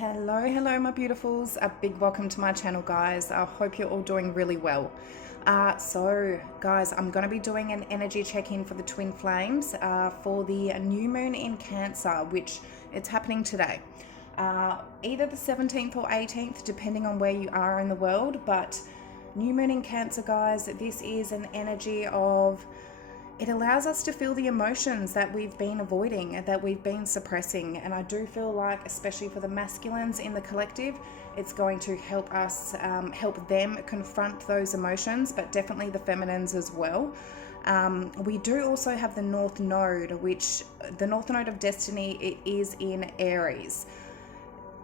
Hello, my beautifuls. A big welcome to my channel, guys. I hope you're all doing really well. Guys, I'm going to be doing an energy check-in for the twin flames for the new moon in Cancer, which it's happening today. Either the 17th or 18th, depending on where you are in the world. But new moon in Cancer, guys, this is an energy of... It allows us to feel the emotions that we've been avoiding, that we've been suppressing. And I do feel like, especially for the masculines in the collective, it's going to help us, help them confront those emotions, but definitely the feminines as well. We do also have the North Node, which the North Node of Destiny, it is in Aries.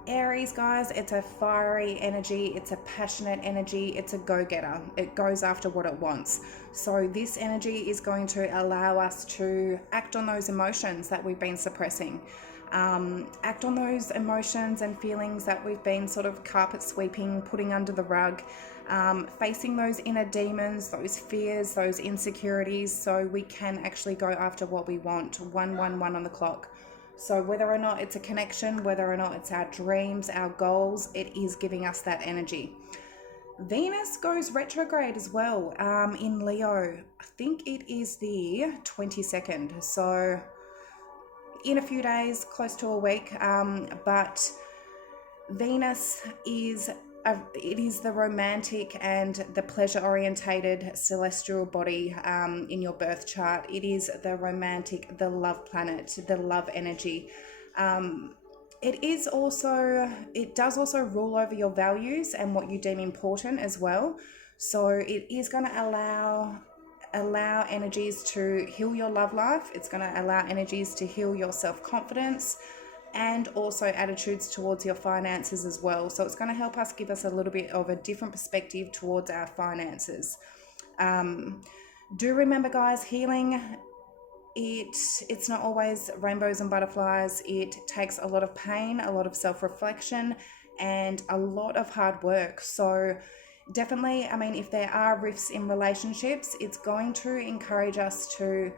Aries, guys, it's a fiery energy, it's a passionate energy, it's a go-getter. It goes after what it wants. So this energy is going to allow us to act on those emotions that we've been suppressing. Act on those emotions and feelings that we've been sort of carpet sweeping, putting under the rug, facing those inner demons, those fears, those insecurities, so we can actually go after what we want. 111 on the clock. So whether or not it's a connection, whether or not it's our dreams, our goals, it is giving us that energy. Venus goes retrograde as well in Leo. I think it is the 22nd. So in a few days, close to a week. But Venus is... it is the romantic and the pleasure-orientated celestial body in your birth chart. It is the romantic, the love planet, the love energy. It does also rule over your values and what you deem important as well. So it is going to allow energies to heal your love life. It's going to allow energies to heal your self-confidence, and also attitudes towards your finances as well. So it's going to help us, give us a little bit of a different perspective towards our finances. Do remember, guys, healing, it's not always rainbows and butterflies. It takes a lot of pain, a lot of self-reflection, and a lot of hard work. So definitely, I mean, if there are rifts in relationships, it's going to encourage us to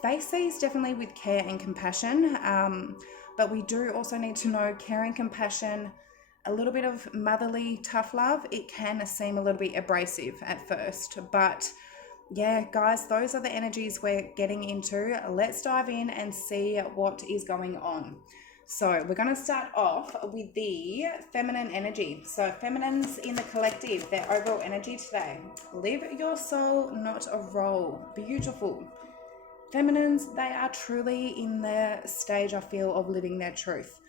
face these definitely with care and compassion. But we do also need to know care and compassion, a little bit of motherly tough love. It can seem a little bit abrasive at first, but yeah, guys, those are the energies we're getting into. Let's dive in and see what is going on. So we're going to start off with the feminine energy. So feminines in the collective, their overall energy today. Live your soul, not a role. Beautiful. Feminines, they are truly in the stage, I feel, of living their truth.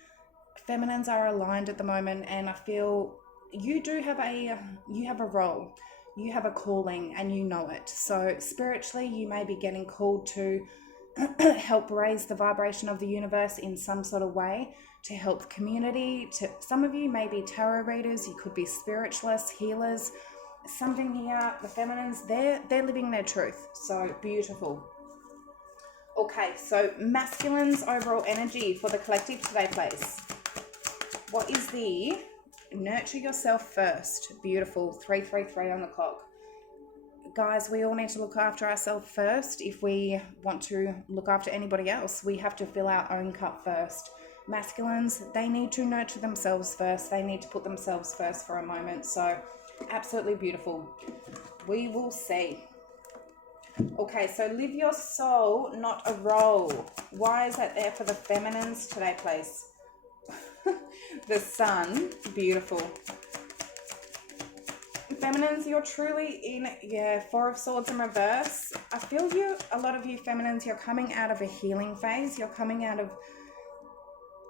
Feminines are aligned at the moment, and I feel you have a role, you have a calling, and you know it. So spiritually, you may be getting called to help raise the vibration of the universe in some sort of way, to help the community. Some of you may be tarot readers, you could be spiritualists, healers, something here. The feminines, they're living their truth. So beautiful. Okay, so masculine's overall energy for the collective today, please. What is the nurture yourself first? Beautiful. 333 on the clock. Guys, we all need to look after ourselves first. If we want to look after anybody else, we have to fill our own cup first. Masculines, they need to nurture themselves first. They need to put themselves first for a moment. So absolutely beautiful. We will see. Okay, so live your soul, not a role. Why is that there for the feminines today, please? The sun, beautiful. Feminines, you're truly in, Four of Swords in reverse. I feel a lot of you feminines, you're coming out of a healing phase. You're coming out of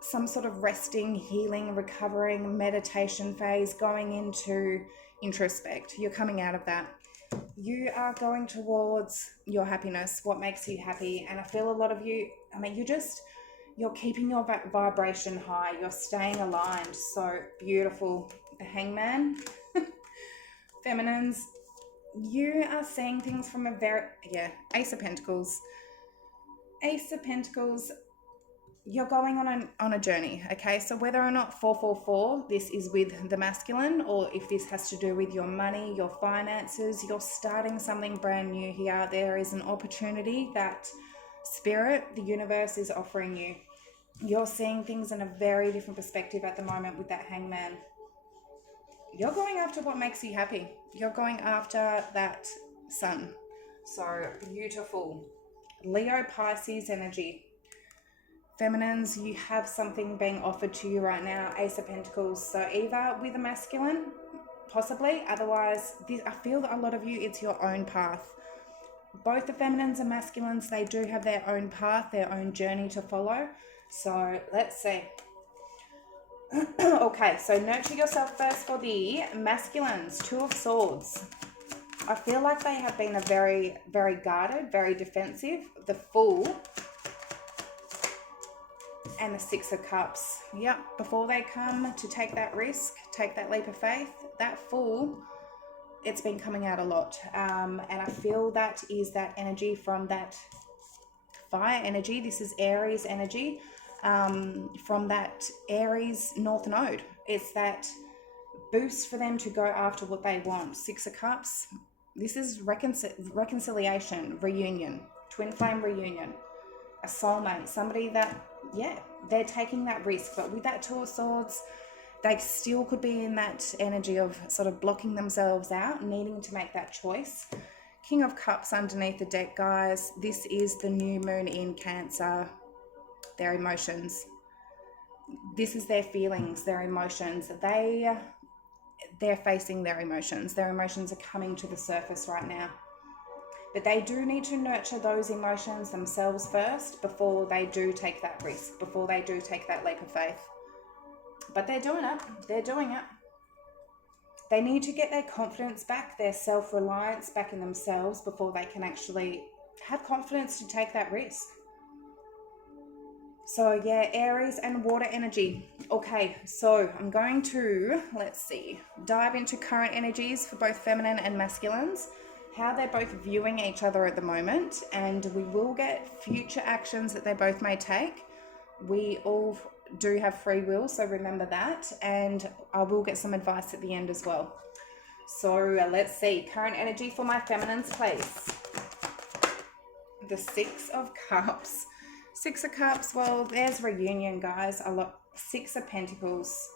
some sort of resting, healing, recovering, meditation phase, going into introspect. You're coming out of that. You are going towards your happiness, what makes you happy. And I feel a lot of you, I mean, you're keeping your vibration high. You're staying aligned. So beautiful. The Hangman. Feminines, you are seeing things from a Ace of Pentacles. Ace of Pentacles, you're going on a journey, okay? So whether or not 444, this is with the masculine, or if this has to do with your money, your finances, you're starting something brand new here. There is an opportunity that spirit, the universe, is offering you. You're seeing things in a very different perspective at the moment with that Hangman. You're going after what makes you happy. You're going after that sun. So beautiful. Leo, Pisces energy. Feminines, you have something being offered to you right now. Ace of Pentacles. So either with a masculine, possibly. Otherwise, I feel that a lot of you, it's your own path. Both the feminines and masculines, they do have their own path, their own journey to follow. So let's see. Okay, so nurture yourself first for the masculines. Two of Swords. I feel like they have been a very, very guarded, very defensive. The Fool and the Six of Cups. Yep, before they come to take that risk, take that leap of faith, that Fool, it's been coming out a lot. And I feel that is that energy from that fire energy. This is Aries energy. From that Aries North Node. It's that boost for them to go after what they want. Six of Cups. This is reconciliation, reunion, twin flame reunion, a soulmate, somebody that, yeah, they're taking that risk. But with that Two of Swords, they still could be in that energy of sort of blocking themselves out, needing to make that choice. King of Cups underneath the deck, guys. This is the new moon in Cancer. Their emotions. This is their feelings, their emotions. They're facing their emotions. Their emotions are coming to the surface right now. But they do need to nurture those emotions themselves first before they do take that risk, before they do take that leap of faith. But they're doing it. They're doing it. They need to get their confidence back, their self-reliance back in themselves before they can actually have confidence to take that risk. So yeah, Aries and water energy. Okay, so I'm going to, let's see, dive into current energies for both feminine and masculines, how they're both viewing each other at the moment, and we will get future actions that they both may take. We all do have free will, so remember that, and I will get some advice at the end as well. So let's see, current energy for my feminines, please. The Six of Cups. Six of Cups, well, there's reunion, guys. Six of Pentacles.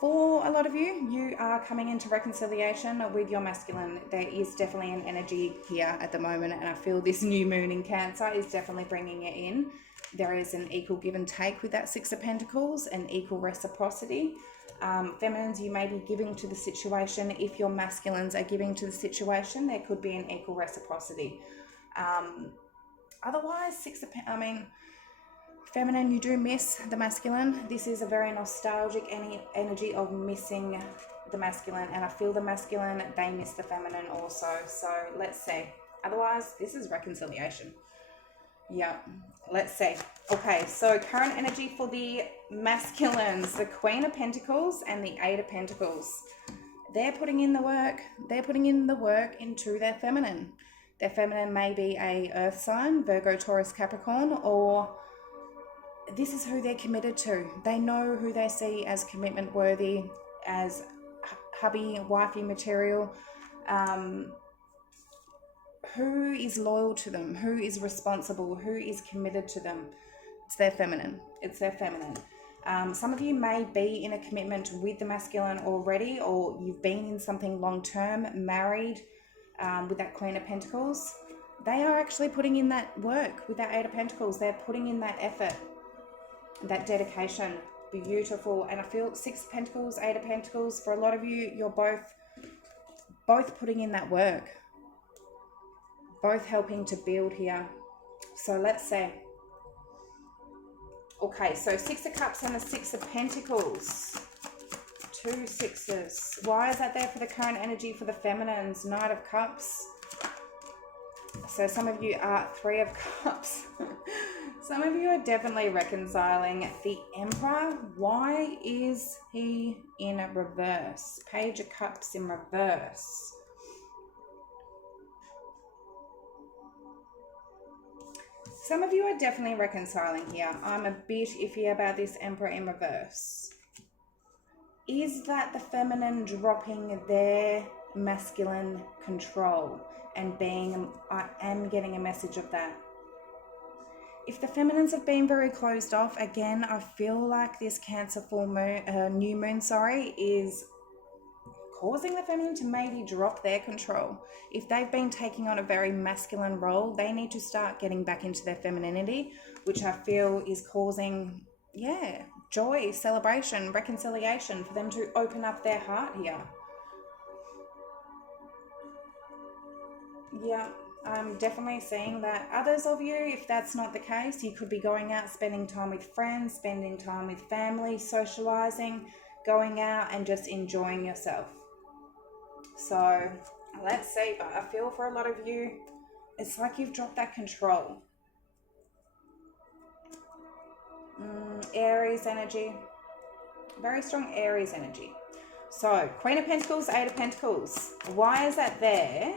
For a lot of you, you are coming into reconciliation with your masculine. There is definitely an energy here at the moment, and I feel this new moon in Cancer is definitely bringing it in. There is an equal give and take with that Six of Pentacles, an equal reciprocity. Feminines, you may be giving to the situation. If your masculines are giving to the situation, there could be an equal reciprocity. Otherwise, feminine, you do miss the masculine. This is a very nostalgic energy of missing the masculine, and I feel the masculine, they miss the feminine also. So let's see. Otherwise, this is reconciliation. Yeah, let's see. Okay, so current energy for the masculines, the Queen of Pentacles and the Eight of Pentacles. They're putting in the work. They're putting in the work into their feminine. Their feminine may be a earth sign, Virgo, Taurus, Capricorn, or this is who they're committed to. They know who they see as commitment worthy, as hubby, wifey material, who is loyal to them, who is responsible, who is committed to them. It's their feminine. It's their feminine. Some of you may be in a commitment with the masculine already, or you've been in something long-term, married, with that Queen of Pentacles. They are actually putting in that work with that Eight of Pentacles. They're putting in that effort, that dedication. Beautiful. And I feel Six of Pentacles, Eight of Pentacles, for a lot of you, you're both putting in that work, both helping to build here. So let's see. Okay, so Six of Cups and the Six of Pentacles. Two sixes. Why is that there for the current energy for the feminines? Knight of Cups. So some of you are Three of Cups. Some of you are definitely reconciling. The Emperor, why is he in reverse? Page of Cups in reverse. Some of you are definitely reconciling here. I'm a bit iffy about this Emperor in reverse. Is that the feminine dropping their masculine control and being, I am getting a message of that. If the feminines have been very closed off, again, I feel like this Cancer full moon, new moon, is causing the feminine to maybe drop their control. If they've been taking on a very masculine role, they need to start getting back into their femininity, which I feel is causing, joy, celebration, reconciliation, for them to open up their heart here. Yeah, I'm definitely seeing that. Others of you, if that's not the case, you could be going out, spending time with friends, spending time with family, socializing, going out and just enjoying yourself. So let's see, but I feel for a lot of you, it's like you've dropped that control. Aries energy, very strong Aries energy. So Queen of Pentacles, Eight of Pentacles. Why is that there?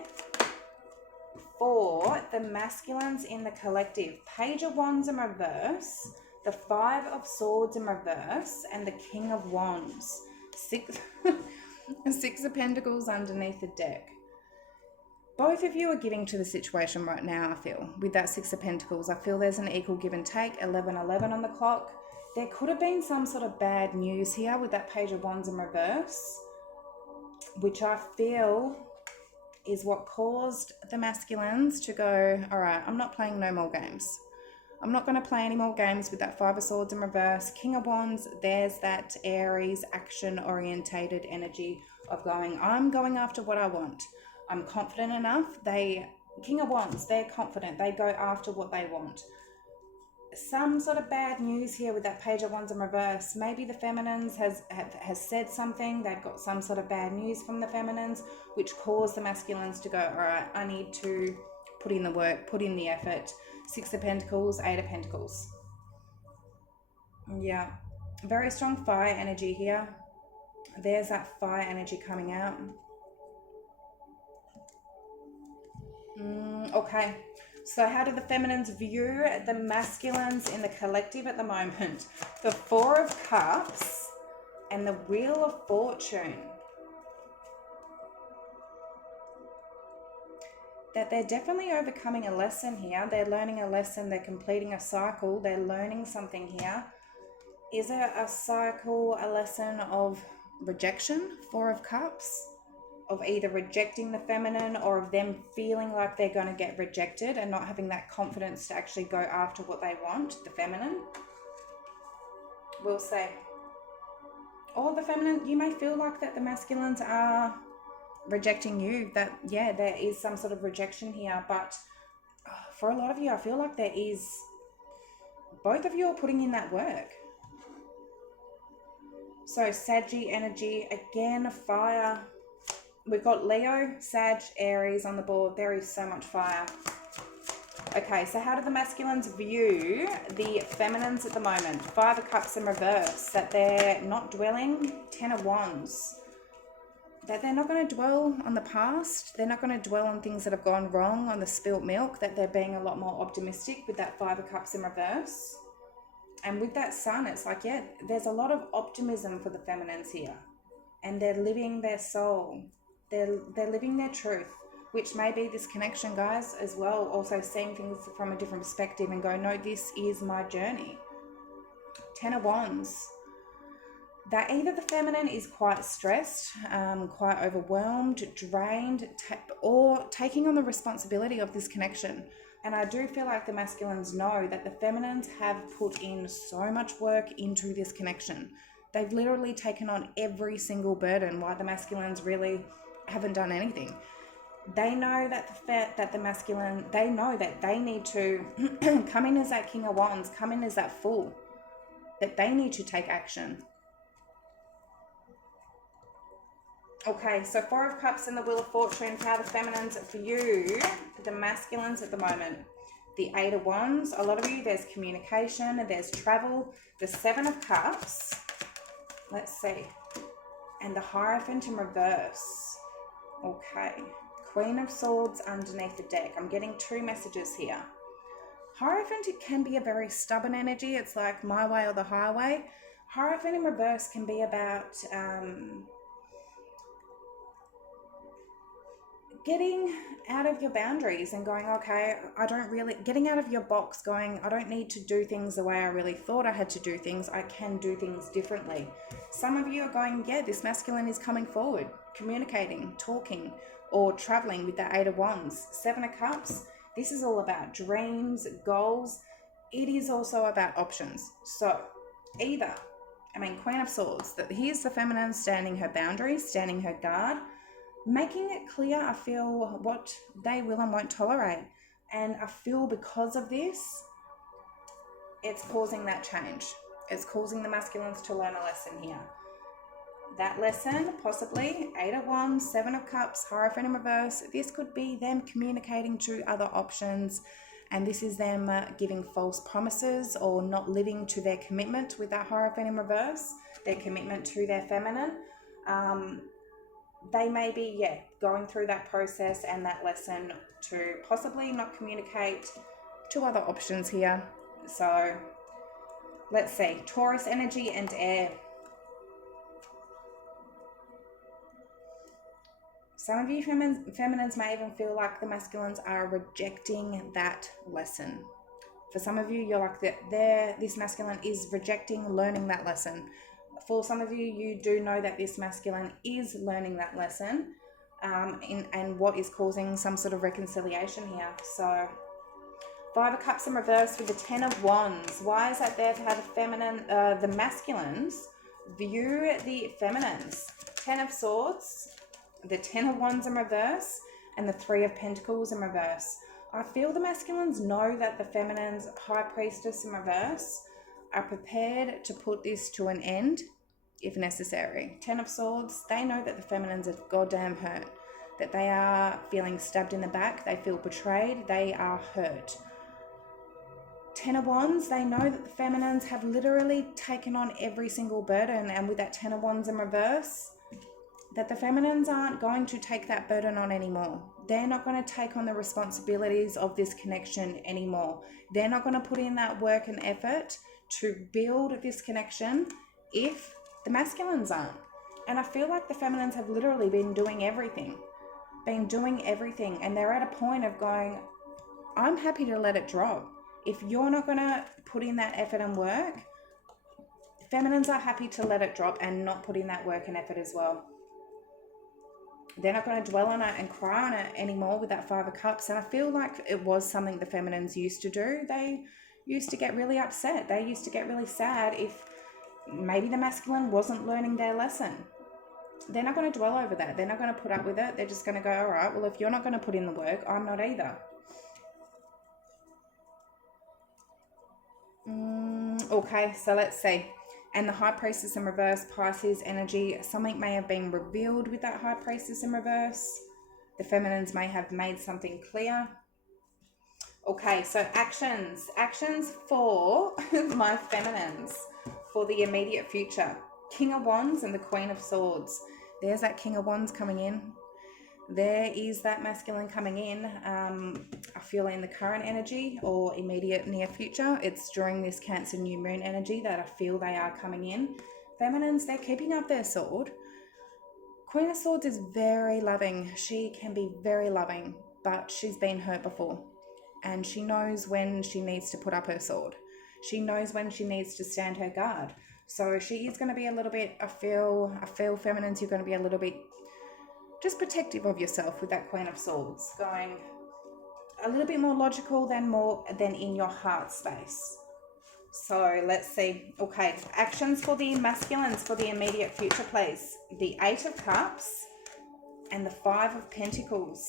For the masculines in the collective. Page of Wands in reverse, the Five of Swords in reverse, and the King of Wands. Six of Pentacles underneath the deck. Both of you are giving to the situation right now, I feel. With that Six of Pentacles, I feel there's an equal give and take. 11:11 on the clock. There could have been some sort of bad news here with that Page of Wands in reverse, which I feel is what caused the masculines to go, all right, I'm not playing no more games. I'm not going to play any more games with that Five of Swords in reverse. King of Wands, there's that Aries action-orientated energy of going, I'm going after what I want. I'm confident enough. King of Wands, they're confident. They go after what they want. Some sort of bad news here with that Page of Wands in reverse. Maybe the feminines has said something. They've got some sort of bad news from the feminines, which caused the masculines to go, all right, I need to put in the work, put in the effort. Six of Pentacles, Eight of Pentacles. Yeah, very strong fire energy here. There's that fire energy coming out. Okay. So how do the feminines view the masculines in the collective at the moment? The Four of Cups and the Wheel of Fortune. That they're definitely overcoming a lesson here. They're learning a lesson. They're completing a cycle. They're learning something here. Is it a cycle, a lesson of rejection? Four of Cups. Of either rejecting the feminine or of them feeling like they're going to get rejected and not having that confidence to actually go after what they want, the feminine. We'll see. Or the feminine, you may feel like that the masculines are rejecting you, that, yeah, there is some sort of rejection here, but for a lot of you, I feel like there is, both of you are putting in that work. So Saggy energy, again, fire. We've got Leo, Sag, Aries on the board. There is so much fire. Okay, so how do the masculines view the feminines at the moment? Five of Cups in reverse, that they're not dwelling. Ten of Wands, that they're not going to dwell on the past. They're not going to dwell on things that have gone wrong, on the spilt milk, that they're being a lot more optimistic with that Five of Cups in reverse. And with that Sun, it's like, yeah, there's a lot of optimism for the feminines here. And they're living their soul. They're living their truth, which may be this connection, guys, as well. Also seeing things from a different perspective and go, no, this is my journey. Ten of Wands. That either the feminine is quite stressed, quite overwhelmed, drained, or taking on the responsibility of this connection. And I do feel like the masculines know that the feminines have put in so much work into this connection. They've literally taken on every single burden, while the masculines really haven't done anything. They know that the masculine, they know that they need to come in as that King of Wands, come in as that Fool, that they need to take action. Okay, so Four of Cups and the Wheel of Fortune. How the feminines view the masculines at the moment? The Eight of Wands. A lot of you, there's communication, there's travel. The Seven of Cups. Let's see. And the Hierophant in reverse. Okay. Queen of Swords underneath the deck. I'm getting two messages here. Hierophant, it can be a very stubborn energy. It's like my way or the highway. Hierophant in reverse can be about getting out of your boundaries and going, okay, getting out of your box, going, I don't need to do things the way I really thought I had to do things. I can do things differently. Some of you are going, yeah, this masculine is coming forward, communicating, talking, or traveling with the 8 of Wands. 7 of Cups, this is all about dreams, goals. It is also about options. So either, Queen of Swords, that here's the feminine standing her boundaries, standing her guard, making it clear, I feel, what they will and won't tolerate. And I feel because of this, it's causing that change. It's causing the masculines to learn a lesson here. That lesson, possibly, 8 of Wands, 7 of Cups, Hierophant in reverse. This could be them communicating to other options. And this is them giving false promises or not living to their commitment with that Hierophant in reverse, their commitment to their feminine. They may be, going through that process and that lesson to possibly not communicate to other options here. So let's see, Taurus energy and air. Some of you feminines may even feel like the masculines are rejecting that lesson. For some of you, you're like, this masculine is rejecting learning that lesson. For some of you, you do know that this masculine is learning that lesson and what is causing some sort of reconciliation here. So 5 of Cups in reverse with the 10 of Wands. Why is that there to have the masculines view the feminines? 10 of Swords, the 10 of Wands in reverse, and the 3 of Pentacles in reverse. I feel the masculines know that the feminines, High Priestess in reverse, are prepared to put this to an end if necessary. 10 of Swords, they know that the feminines are goddamn hurt, that they are feeling stabbed in the back, they feel betrayed, they are hurt. 10 of Wands, they know that the feminines have literally taken on every single burden, and with that 10 of Wands in reverse, that the feminines aren't going to take that burden on anymore. They're not going to take on the responsibilities of this connection anymore. They're not going to put in that work and effort to build this connection if the masculines aren't. And I feel like the feminines have literally been doing everything, and they're at a point of going, I'm happy to let it drop. If you're not going to put in that effort and work, feminines are happy to let it drop and not put in that work and effort as well. They're not going to dwell on it and cry on it anymore with that 5 of Cups. And I feel like it was something the feminines used to do. They used to get really upset. They used to get really sad if maybe the masculine wasn't learning their lesson. They're not going to dwell over that. They're not going to put up with it. They're just going to go, all right, well, if you're not going to put in the work, I'm not either. Okay, so let's see. And the High Priestess in reverse, Pisces energy. Something may have been revealed with that High Priestess in reverse. The feminines may have made something clear. Okay, so actions for my feminines for the immediate future. King of Wands and the Queen of Swords. There's that King of Wands coming in. There is that masculine coming in. I feel in the current energy or immediate near future. It's during this Cancer new moon energy that I feel they are coming in. Feminines, they're keeping up their sword. Queen of Swords is very loving. She can be very loving, but she's been hurt before. And she knows when she needs to put up her sword. She knows when she needs to stand her guard. So she is going to be a little bit, I feel feminines, you're going to be a little bit just protective of yourself with that Queen of Swords. Going a little bit more logical than in your heart space. So let's see. Okay, actions for the masculines for the immediate future, please. The 8 of Cups and the 5 of Pentacles.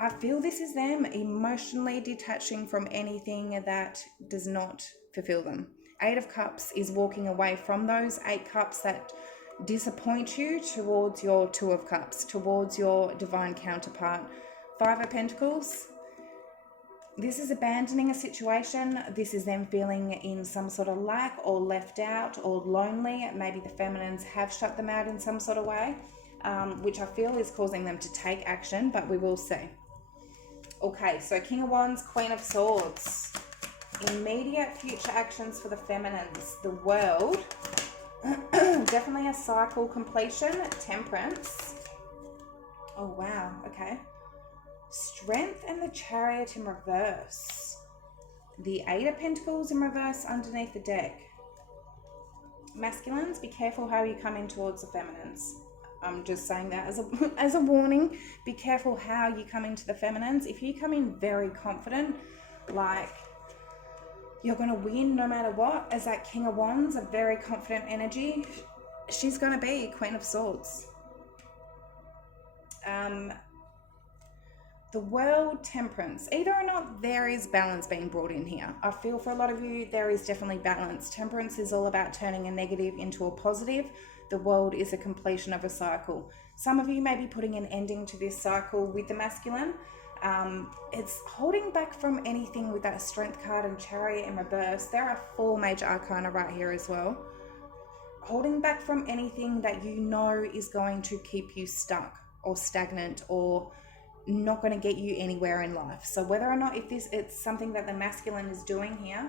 I feel this is them emotionally detaching from anything that does not fulfill them. 8 of Cups is walking away from those 8 cups that disappoint you towards your 2 of Cups, towards your divine counterpart. 5 of Pentacles, this is abandoning a situation. This is them feeling in some sort of lack or left out or lonely. Maybe the feminines have shut them out in some sort of way, which I feel is causing them to take action, but we will see. Okay, so King of Wands, Queen of Swords. Immediate future actions for the feminines. The World. Definitely a cycle completion. Temperance. Oh, wow. Okay. Strength and the Chariot in reverse. The Eight of Pentacles in reverse underneath the deck. Masculines, be careful how you come in towards the feminines. I'm just saying that as a warning. Be careful how you come into the feminines. If you come in very confident, like you're going to win no matter what, as that King of Wands, a very confident energy, she's going to be Queen of Swords. The World, Temperance. Either or not, there is balance being brought in here. I feel for a lot of you, there is definitely balance. Temperance is all about turning a negative into a positive. The World is a completion of a cycle. Some of you may be putting an ending to this cycle with the masculine. It's holding back from anything with that Strength card and Chariot in reverse. There are 4 major arcana right here as well. Holding back from anything that you know is going to keep you stuck or stagnant or not going to get you anywhere in life. So whether or not it's something that the masculine is doing here,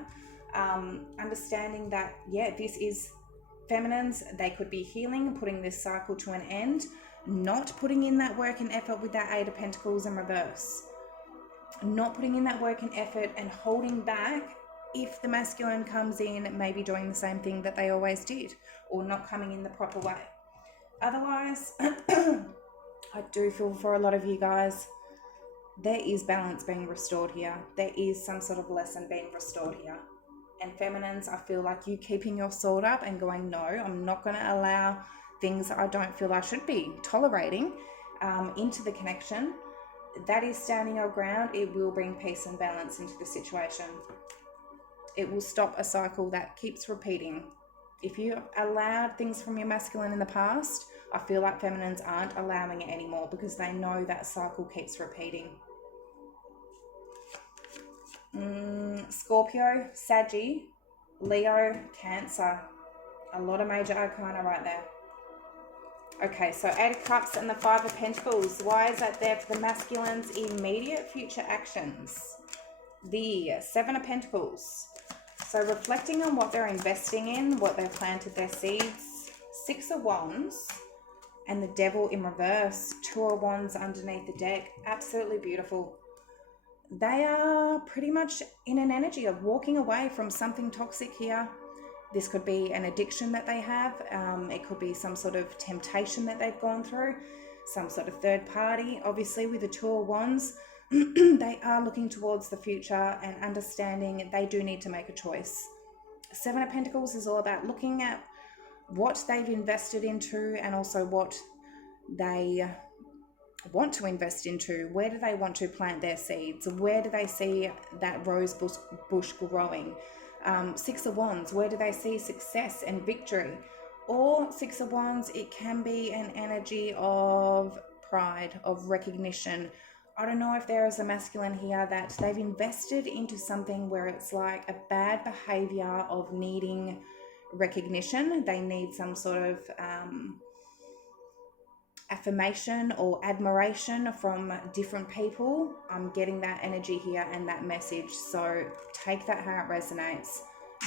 understanding that, yeah, this is feminines, they could be healing, putting this cycle to an end, not putting in that work and effort with that Eight of Pentacles in reverse, not putting in that work and effort and holding back. If the masculine comes in, maybe doing the same thing that they always did, or not coming in the proper way. Otherwise, I do feel for a lot of you guys, there is balance being restored here. There is some sort of lesson being restored here. And feminines, I feel like you keeping your sword up and going, no, I'm not going to allow things that I don't feel I should be tolerating into the connection. That is standing your ground. It will bring peace and balance into the situation. It will stop a cycle that keeps repeating. If you allowed things from your masculine in the past, I feel like feminines aren't allowing it anymore because they know that cycle keeps repeating. Scorpio, Saggy, Leo, Cancer. A lot of major arcana right there. Okay, so 8 of Cups and the 5 of Pentacles. Why is that there for the masculine's immediate future actions? The 7 of Pentacles. So reflecting on what they're investing in, what they've planted their seeds. 6 of Wands and the Devil in reverse. 2 of Wands underneath the deck. Absolutely beautiful. They are pretty much in an energy of walking away from something toxic here. This could be an addiction that they have. It could be some sort of temptation that they've gone through, some sort of third party. Obviously, with the 2 of Wands, they are looking towards the future and understanding they do need to make a choice. 7 of Pentacles is all about looking at what they've invested into and also what they want to invest into. Where do they want to plant their seeds? Where do they see that rose bush growing? 6 of Wands, where do they see success and victory? Or 6 of Wands, it can be an energy of pride, of recognition. I don't know if there is a masculine here that they've invested into something where it's like a bad behavior of needing recognition. They need some sort of affirmation or admiration from different people. I'm getting that energy here and that message, so take that how it resonates.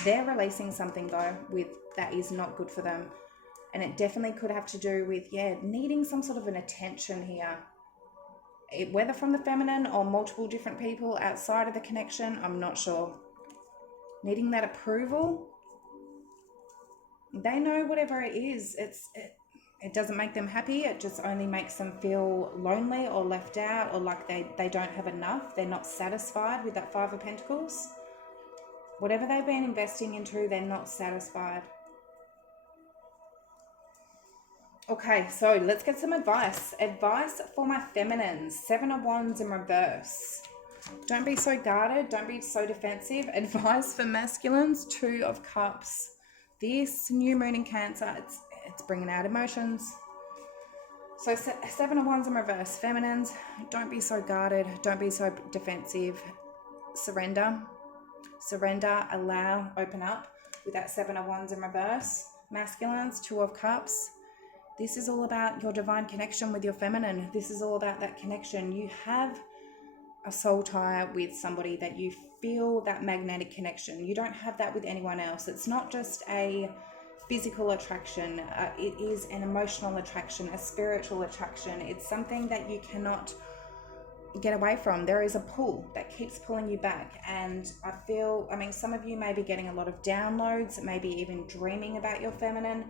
They're releasing something though with that is not good for them, and it definitely could have to do with needing some sort of an attention here, whether from the feminine or multiple different people outside of the connection. I'm not sure. Needing that approval. They know whatever it is, it doesn't make them happy. It just only makes them feel lonely or left out, or like they don't have enough. They're not satisfied with that 5 of Pentacles. Whatever they've been investing into, they're not satisfied. Okay, so let's get some advice. Advice for my feminines. 7 of Wands in reverse. Don't be so guarded. Don't be so defensive. Advice for masculines. 2 of Cups. This new moon in Cancer, it's bringing out emotions. So 7 of Wands in reverse. Feminines, don't be so guarded. Don't be so defensive. Surrender. Surrender, allow, open up with that 7 of Wands in reverse. Masculines, 2 of Cups. This is all about your divine connection with your feminine. This is all about that connection. You have a soul tie with somebody that you feel that magnetic connection. You don't have that with anyone else. It's not just a physical attraction. It is an emotional attraction, a spiritual attraction. It's something that you cannot get away from. There is a pull that keeps pulling you back. And I mean, some of you may be getting a lot of downloads, maybe even dreaming about your feminine.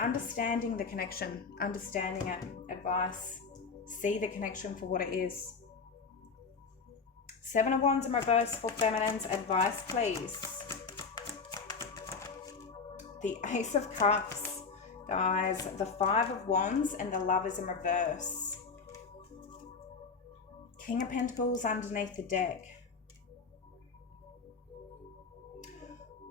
Understanding the connection, understanding it, advice, see the connection for what it is. Seven of Wands in reverse for feminines, advice please. The Ace of Cups, guys, the Five of Wands, and the Lovers in reverse. King of Pentacles underneath the deck.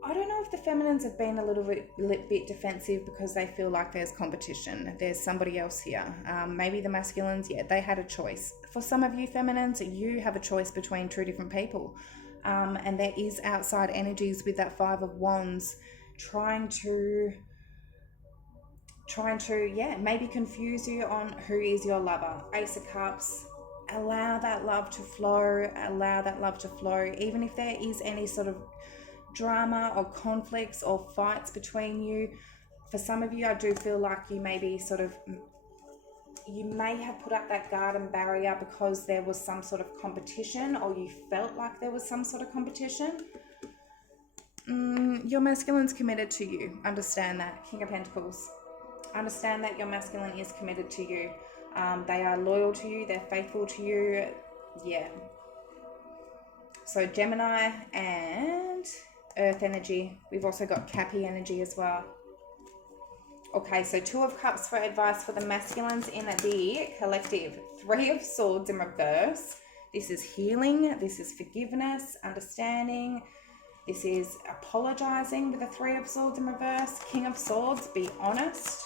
I don't know if the feminines have been a little bit defensive because they feel like there's competition. There's somebody else here. Maybe the masculines, yeah, they had a choice. For some of you feminines, you have a choice between two different people. And there is outside energies with that Five of Wands trying to maybe confuse you on who is your lover. Ace of Cups, allow that love to flow, even if there is any sort of drama or conflicts or fights between you. For some of you, I do feel like you may have put up that garden barrier because there was some sort of competition, or you felt like there was some sort of competition. Your masculine's committed to you. Understand that. King of Pentacles. Understand that your masculine is committed to you. They are loyal to you. They're faithful to you. Yeah. So Gemini and Earth energy. We've also got Cappy energy as well. Okay, so Two of Cups for advice for the masculines in the collective. Three of Swords in reverse. This is healing. This is forgiveness, understanding. This is apologizing with the Three of Swords in reverse. King of Swords, be honest.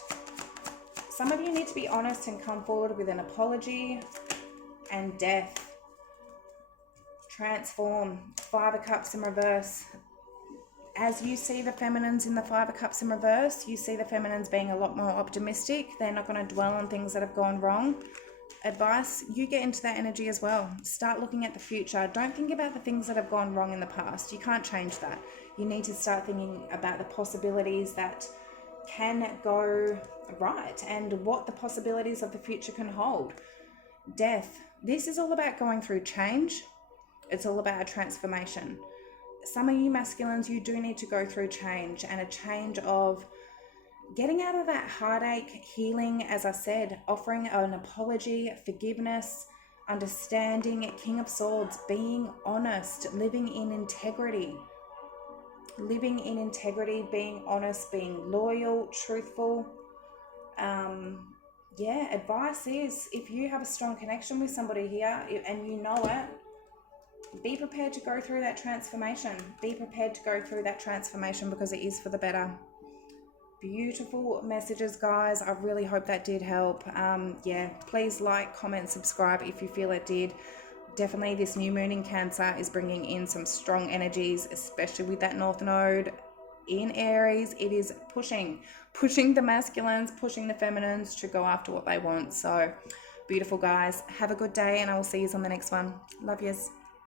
Some of you need to be honest and come forward with an apology. And Death. Transform. Five of Cups in reverse. As you see the feminines in the Five of Cups in reverse, you see the feminines being a lot more optimistic. They're not going to dwell on things that have gone wrong. Advice, you get into that energy as well. Start looking at the future. Don't think about the things that have gone wrong in the past. You can't change that. You need to start thinking about the possibilities that can go right and what the possibilities of the future can hold. Death, this is all about going through change. It's all about a transformation. Some of you masculines, you do need to go through change, and a change of getting out of that heartache, healing, as I said, offering an apology, forgiveness, understanding. King of Swords, being honest, living in integrity, being honest, being loyal, truthful. Advice is, if you have a strong connection with somebody here and you know it, be prepared to go through that transformation. Be prepared to go through that transformation because it is for the better. Beautiful messages, guys. I really hope that did help. Please like, comment, subscribe if you feel it did. Definitely this new moon in Cancer is bringing in some strong energies, especially with that North Node in Aries. It is pushing the masculines, pushing the feminines to go after what they want. So beautiful, guys. Have a good day, and I will see you on the next one. Love yous.